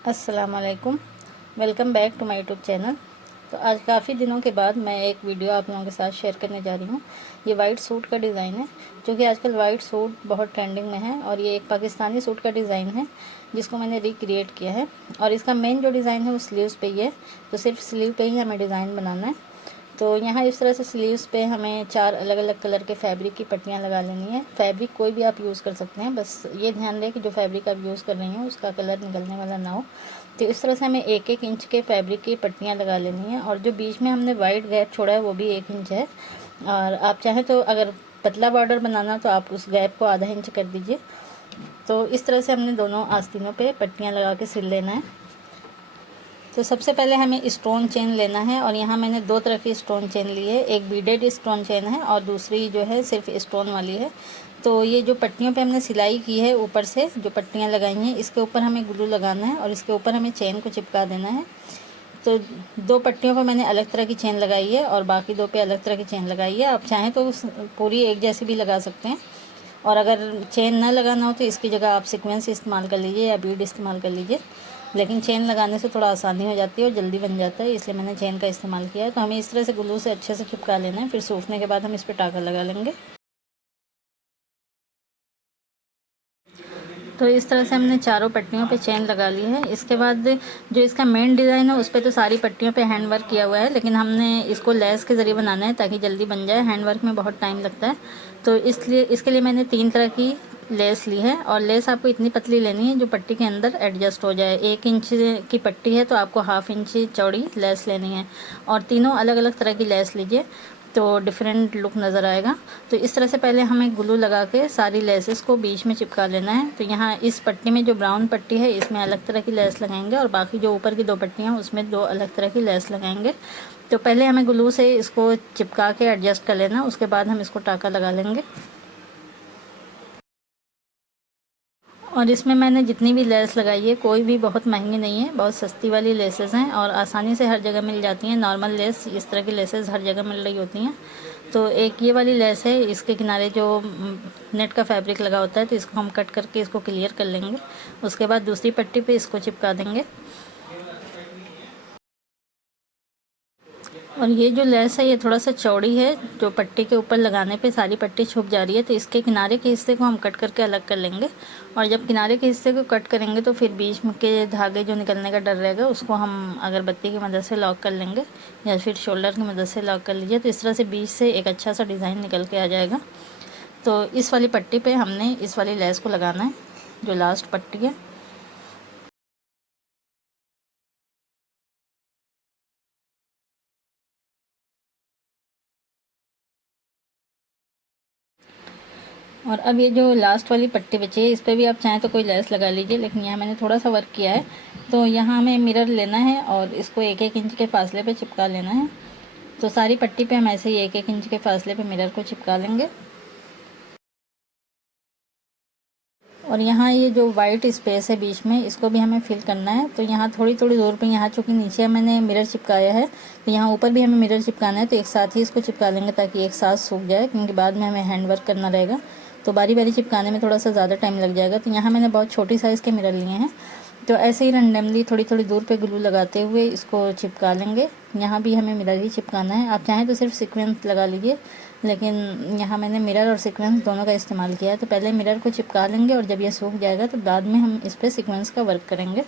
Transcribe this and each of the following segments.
अस्सलाम वालेकुम। Welcome back to my YouTube channel. तो आज काफ़ी दिनों के बाद मैं एक वीडियो आप लोगों के साथ शेयर करने जा रही हूँ। ये वाइट सूट का डिज़ाइन है, जो कि आजकल वाइट सूट बहुत ट्रेंडिंग में है और ये एक पाकिस्तानी सूट का डिज़ाइन है जिसको मैंने रिक्रिएट किया है। और इसका मेन जो डिज़ाइन है वो स्लीव्स पे ही है, तो सिर्फ स्लीव पे ही हमें डिज़ाइन बनाना है। तो यहाँ इस तरह से स्लीव्स पे हमें 4 अलग अलग कलर के फैब्रिक की पट्टियाँ लगा लेनी है। फैब्रिक कोई भी आप यूज़ कर सकते हैं, बस ये ध्यान दें कि जो फैब्रिक आप यूज़ कर रही हैं उसका कलर निकलने वाला ना हो। तो इस तरह से हमें 1-1 इंच के फैब्रिक की पट्टियाँ लगा लेनी है और जो बीच में हमने वाइट गैप छोड़ा है वो भी 1 इंच है। और आप चाहें तो अगर पतला बॉर्डर बनाना तो आप उस गैप को आधा इंच कर दीजिए। तो इस तरह से हमने दोनों आस्तीनों पे पट्टियाँ लगा के सिल लेना है। तो सबसे पहले हमें स्टोन चेन लेना है और यहाँ मैंने 2 तरह की स्टोन चेन ली है। एक बीडेड स्टोन चेन है और दूसरी जो है सिर्फ स्टोन वाली है। तो ये जो पट्टियों पे हमने सिलाई की है, ऊपर से जो पट्टियाँ लगाई हैं इसके ऊपर हमें ग्लू लगाना है और इसके ऊपर हमें चेन को चिपका देना है। तो 2 पट्टियों पर मैंने अलग तरह की चेन लगाई है और बाकी 2 पे अलग तरह की चेन लगाई है। आप चाहें तो पूरी एक जैसी भी लगा सकते हैं, और अगर चेन ना लगाना हो तो इसकी जगह आप सीक्वेंस इस्तेमाल कर लीजिए या बीड इस्तेमाल कर लीजिए। लेकिन चेन लगाने से थोड़ा आसानी हो जाती है और जल्दी बन जाता है, इसलिए मैंने चेन का इस्तेमाल किया है। तो हमें इस तरह से ग्लू से अच्छे से चिपका लेना है, फिर सूखने के बाद हम इस पर टाका लगा लेंगे। तो इस तरह से हमने चारों पट्टियों पे चेन लगा ली है। इसके बाद जो इसका मेन डिज़ाइन है उस पर तो सारी पट्टियों पे हैंड वर्क किया हुआ है, लेकिन हमने इसको लेस के ज़रिए बनाना है ताकि जल्दी बन जाए। हैंड वर्क में बहुत टाइम लगता है, तो इसलिए इसके लिए मैंने 3 तरह की लेस ली है। और लेस आपको इतनी पतली लेनी है जो पट्टी के अंदर एडजस्ट हो जाए। 1 इंच की पट्टी है तो आपको 1/2 इंच चौड़ी लेस लेनी है, और तीनों अलग अलग तरह की लेस लीजिए तो डिफरेंट लुक नज़र आएगा। तो इस तरह से पहले हमें ग्लू लगा के सारी लेसेस को बीच में चिपका लेना है। तो यहाँ इस पट्टी में जो ब्राउन पट्टी है इसमें अलग तरह की लेस लगाएंगे और बाकी जो ऊपर की 2 पट्टियाँ उसमें 2 अलग तरह की लेस लगाएंगे। तो पहले हमें ग्लू से इसको चिपका के एडजस्ट कर लेना, उसके बाद हम इसको टाका लगा लेंगे। और इसमें मैंने जितनी भी लेस लगाई है कोई भी बहुत महंगी नहीं है, बहुत सस्ती वाली लेसेस हैं और आसानी से हर जगह मिल जाती हैं। नॉर्मल लेस इस तरह की लेसेस हर जगह मिल रही होती हैं। तो एक ये वाली लेस है, इसके किनारे जो नेट का फैब्रिक लगा होता है तो इसको हम कट करके इसको क्लियर कर लेंगे। उसके बाद दूसरी पट्टी पे इसको चिपका देंगे। और ये जो लेस है ये थोड़ा सा चौड़ी है, जो पट्टी के ऊपर लगाने पे सारी पट्टी छुप जा रही है, तो इसके किनारे के हिस्से को हम कट करके अलग कर लेंगे। और जब किनारे के हिस्से को कट करेंगे तो फिर बीच में के धागे जो निकलने का डर रहेगा उसको हम अगरबत्ती की मदद से लॉक कर लेंगे, या फिर शोल्डर की मदद से लॉक कर लीजिए। तो इस तरह से बीच से एक अच्छा सा डिज़ाइन निकल के आ जाएगा। तो इस वाली पट्टी पर हमने इस वाली लेस को लगाना है, जो लास्ट पट्टी है। और अब ये जो लास्ट वाली पट्टी बची है इस पर भी आप चाहें तो कोई लेस लगा लीजिए, लेकिन यहाँ मैंने थोड़ा सा वर्क किया है। तो यहाँ हमें मिरर लेना है और इसको 1-1 इंच के फासले पे चिपका लेना है। तो सारी पट्टी पे हम ऐसे ही 1-1 इंच के फासले पे मिरर को चिपका लेंगे। और यहाँ ये जो वाइट स्पेस है बीच में इसको भी हमें फिल करना है। तो यहाँ थोड़ी थोड़ी दूर पे, यहाँ चूँकि नीचे मैंने मिरर चिपकाया है तो यहाँ ऊपर भी हमें मिरर चिपकाना है, तो एक साथ ही इसको चिपका लेंगे ताकि एक साथ सूख जाए, क्योंकि बाद में हमें हैंड वर्क करना रहेगा तो बारी बारी चिपकाने में थोड़ा सा ज़्यादा टाइम लग जाएगा। तो यहाँ मैंने बहुत छोटी साइज़ के मिरर लिए हैं। तो ऐसे ही रैंडमली थोड़ी थोड़ी दूर पे ग्लू लगाते हुए इसको चिपका लेंगे। यहाँ भी हमें मिरर ही चिपकाना है, आप चाहें तो सिर्फ सीक्वेंस लगा लीजिए, लेकिन यहाँ मैंने मिरर और सीक्वेंस दोनों का इस्तेमाल किया है। तो पहले मिरर को चिपका लेंगे और जब ये सूख जाएगा तो बाद में हम इस पर सीक्वेंस का वर्क करेंगे।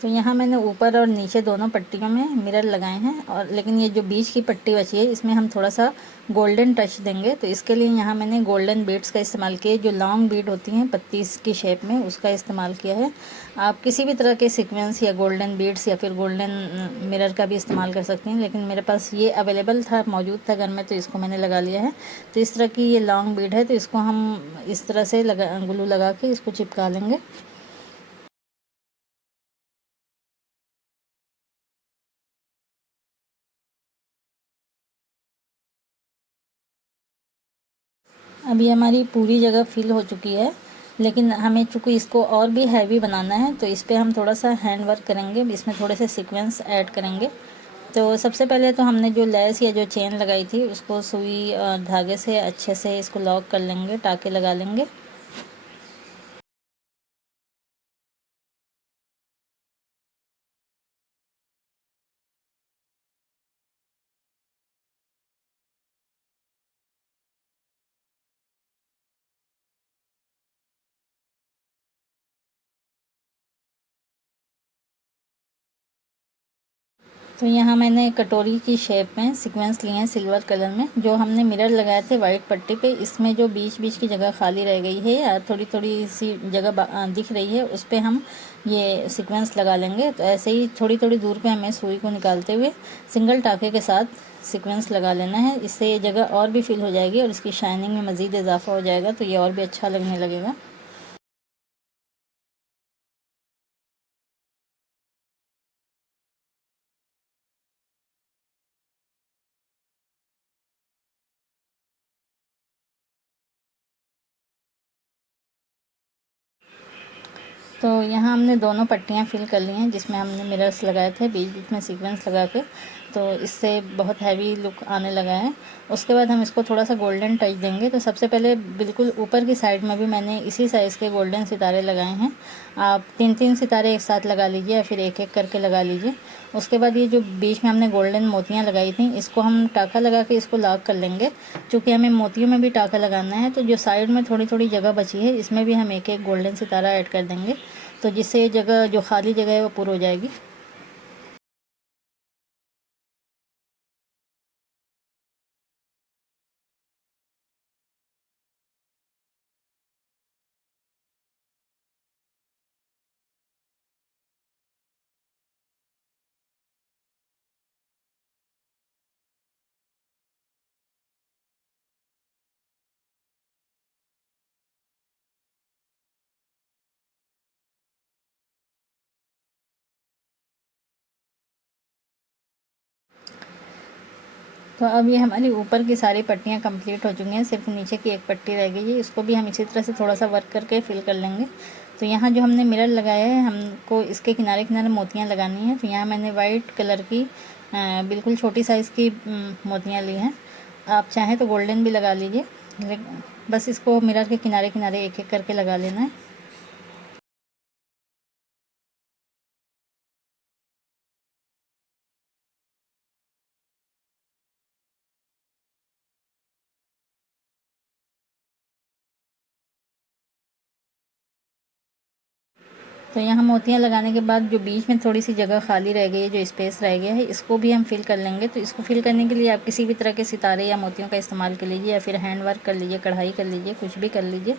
तो यहाँ मैंने ऊपर और नीचे दोनों पट्टियों में मिरर लगाए हैं, और लेकिन ये जो बीच की पट्टी बची है इसमें हम थोड़ा सा गोल्डन टच देंगे। तो इसके लिए यहाँ मैंने गोल्डन बीड्स का इस्तेमाल किया, जो लॉन्ग बीड होती हैं पत्ती की शेप में, उसका इस्तेमाल किया है। आप किसी भी तरह के सीक्वेंस या गोल्डन बीड्स या फिर गोल्डन मिरर का भी इस्तेमाल कर सकती हैं, लेकिन मेरे पास ये अवेलेबल था, मौजूद था घर में, तो इसको मैंने लगा लिया है। तो इस तरह की ये लॉन्ग बीड है, तो इसको हम इस तरह से ग्लू लगा के इसको चिपका लेंगे। अभी हमारी पूरी जगह फिल हो चुकी है, लेकिन हमें चूँकि इसको और भी हैवी बनाना है तो इस पर हम थोड़ा सा हैंड वर्क करेंगे, इसमें थोड़े से सीक्वेंस ऐड करेंगे। तो सबसे पहले तो हमने जो लेस या जो चेन लगाई थी उसको सुई और धागे से अच्छे से इसको लॉक कर लेंगे, टाके लगा लेंगे। तो यहाँ मैंने कटोरी की शेप में सीक्वेंस लिए हैं सिल्वर कलर में। जो हमने मिरर लगाए थे वाइट पट्टी पे, इसमें जो बीच बीच की जगह खाली रह गई है या थोड़ी थोड़ी सी जगह दिख रही है, उस पर हम ये सीक्वेंस लगा लेंगे। तो ऐसे ही थोड़ी थोड़ी दूर पे हमें सुई को निकालते हुए सिंगल टाँके के साथ सीक्वेंस लगा लेना है। इससे ये जगह और भी फिल हो जाएगी और इसकी शाइनिंग में मज़ीद इजाफा हो जाएगा, तो ये और भी अच्छा लगने लगेगा। तो यहाँ हमने दोनों पट्टियाँ फिल कर ली हैं जिसमें हमने मिरर्स लगाए थे बीच बीच में सीक्वेंस लगा के, तो इससे बहुत हैवी लुक आने लगा है। उसके बाद हम इसको थोड़ा सा गोल्डन टच देंगे। तो सबसे पहले बिल्कुल ऊपर की साइड में भी मैंने इसी साइज़ के गोल्डन सितारे लगाए हैं। आप 3-3 सितारे एक साथ लगा लीजिए या फिर एक एक करके लगा लीजिए। उसके बाद ये जो बीच में हमने गोल्डन मोतियाँ लगाई थी, इसको हम टाँका लगा के इसको लॉक कर लेंगे। चूँकि हमें मोतियों में भी टाँका लगाना है, तो जो साइड में थोड़ी थोड़ी जगह बची है, इसमें भी हम एक एक गोल्डन सितारा ऐड कर देंगे, तो जिससे ये जगह जो खाली जगह है वो पूरी हो जाएगी। तो अब ये हमारी ऊपर की सारी पट्टियाँ कंप्लीट हो चुकी हैं, सिर्फ नीचे की एक पट्टी रह गई है। इसको भी हम इसी तरह से थोड़ा सा वर्क करके फिल कर लेंगे। तो यहाँ जो हमने मिरर लगाया है, हमको इसके किनारे किनारे मोतियाँ लगानी है। तो यहाँ मैंने वाइट कलर की बिल्कुल छोटी साइज़ की मोतियाँ ली हैं। आप चाहें तो गोल्डन भी लगा लीजिए, लेकिन बस इसको मिरर के किनारे किनारे एक एक करके लगा लेना है। तो यहाँ मोतियाँ लगाने के बाद जो बीच में थोड़ी सी जगह खाली रह गई है, जो स्पेस रह गया है, इसको भी हम फिल कर लेंगे। तो इसको फिल करने के लिए आप किसी भी तरह के सितारे या मोतियों का इस्तेमाल कर लीजिए या फिर हैंड वर्क कर लीजिए, कढ़ाई कर लीजिए, कुछ भी कर लीजिए।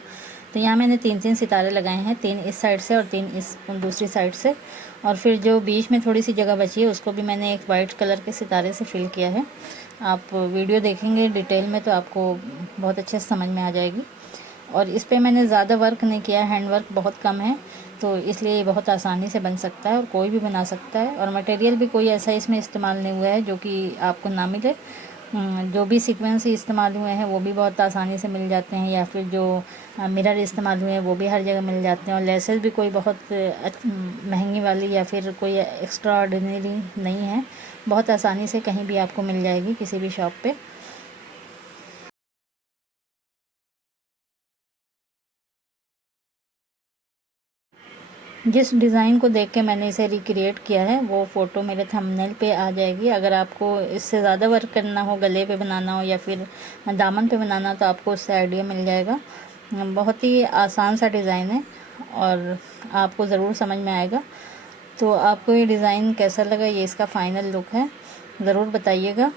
तो यहाँ मैंने 3-3 सितारे लगाए हैं, 3 इस साइड से और 3 इस दूसरी साइड से। और फिर जो बीच में थोड़ी सी जगह बची है, उसको भी मैंने एक वाइट कलर के सितारे से फिल किया है। आप वीडियो देखेंगे डिटेल में तो आपको बहुत अच्छे से समझ में आ जाएगी। और इस पे मैंने ज़्यादा वर्क नहीं किया है, हैंड वर्क बहुत कम है, तो इसलिए ये बहुत आसानी से बन सकता है और कोई भी बना सकता है। और मटेरियल भी कोई ऐसा इसमें इस्तेमाल नहीं हुआ है जो कि आपको ना मिले। जो भी सीक्वेंस इस्तेमाल हुए हैं वो भी बहुत आसानी से मिल जाते हैं, या फिर जो मिरर इस्तेमाल हुए हैं वो भी हर जगह मिल जाते हैं। और लेसेस भी कोई बहुत महंगी वाली या फिर कोई एक्स्ट्रा ऑर्डिनरी नहीं है, बहुत आसानी से कहीं भी आपको मिल जाएगी किसी भी शॉप पे। जिस डिज़ाइन को देख के मैंने इसे रिक्रिएट किया है, वो फ़ोटो मेरे थंबनेल पे आ जाएगी। अगर आपको इससे ज़्यादा वर्क करना हो, गले पे बनाना हो या फिर दामन पे बनाना हो, तो आपको उससे आइडिया मिल जाएगा। बहुत ही आसान सा डिज़ाइन है और आपको ज़रूर समझ में आएगा। तो आपको ये डिज़ाइन कैसा लगा, ये इसका फ़ाइनल लुक है, ज़रूर बताइएगा।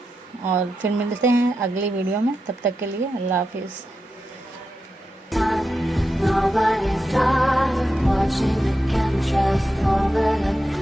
और फिर मिलते हैं अगली वीडियो में, तब तक के लिए अल्लाह हाफिज़। Nobody's watching the chemtrails over the